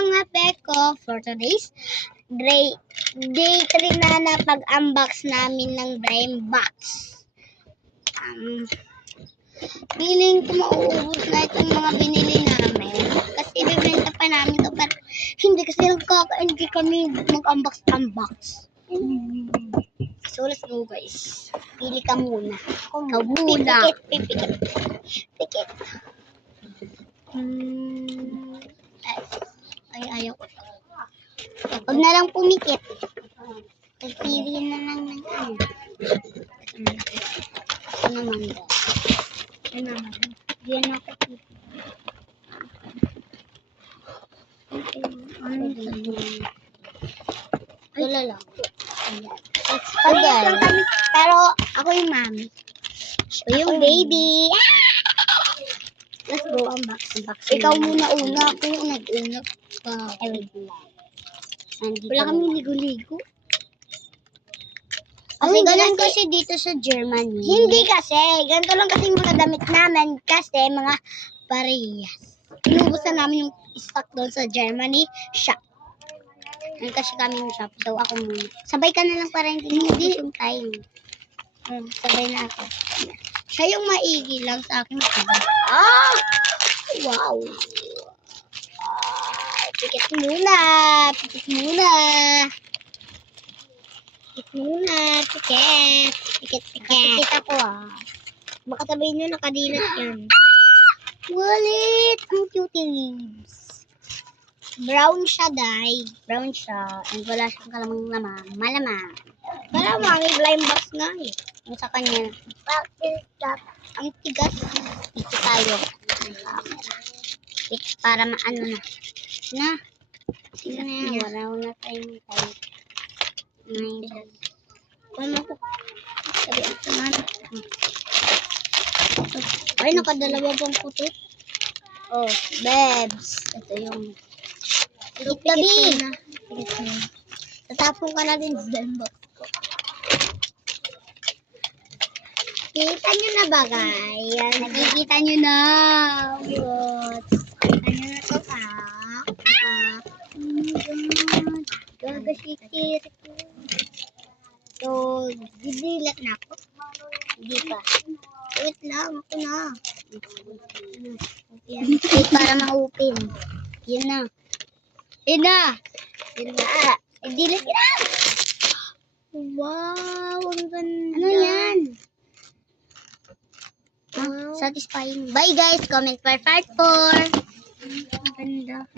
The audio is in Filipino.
mga peko, for today's day 3 na pag-unbox namin ng Brain Box. Feeling ko mauubos na itong mga binili namin. Kasi ibibenta pa namin ito. Pero hindi kasi hindi kami mag-unbox. So let's go guys. Pili ka muna. Ikaw muna. Pikit. Ay, ayaw ko. Huwag na lang pumikit. Pili na lang ng ano. Ito naman daw. Diyan ako pili. Wala lang. Parehas lang kami. Pero ako yung mami. Siya yung baby. Let's go unbox. Ikaw muna una. Ako yung nag-una. Wala kami ligo-ligo. Kasi ganun kasi dito sa Germany. Hindi kasi. Ganito lang kasi mga damit namin. Kasi mga parehas. Inubos na namin yung stock doon sa Germany shop. Ano kasi kami yung shop. So ako muna. Sabay ka na lang para hindi yung time. Sabay na ako. Siya yung maigi lang sa akin. Wow. Pikit muna. Pikit. Pikit ako Baka sabihin nyo nakadilat yan. Wallet. Ang cuties. Brown siya, day. And wala siyang kalamang malamang. Malamang, may blind box nga eh. Yung sa kanya. Ang tigas. Dito tayo. Wait, para maano na. Sige na yan. Wala na tayong tayo. Kung ako. Sabi ito man. Ay, nakadalawa pang putot. Oh, babes. Ito yung Gabi. Tatapong ka na din sa box ko. Kita nyo na ba, guys? Nakikita nyo na. Kita nyo na ito, pa. Oh my God. Gagasikir ko. So, didilat na ako. Hindi pa. Wait lang. Ako na. Wait, para ma-open. Yun na. Dilat na. Wow, ang ganda. Ano yan? Satisfying. Bye guys. Comment for part 4. Ang ganda.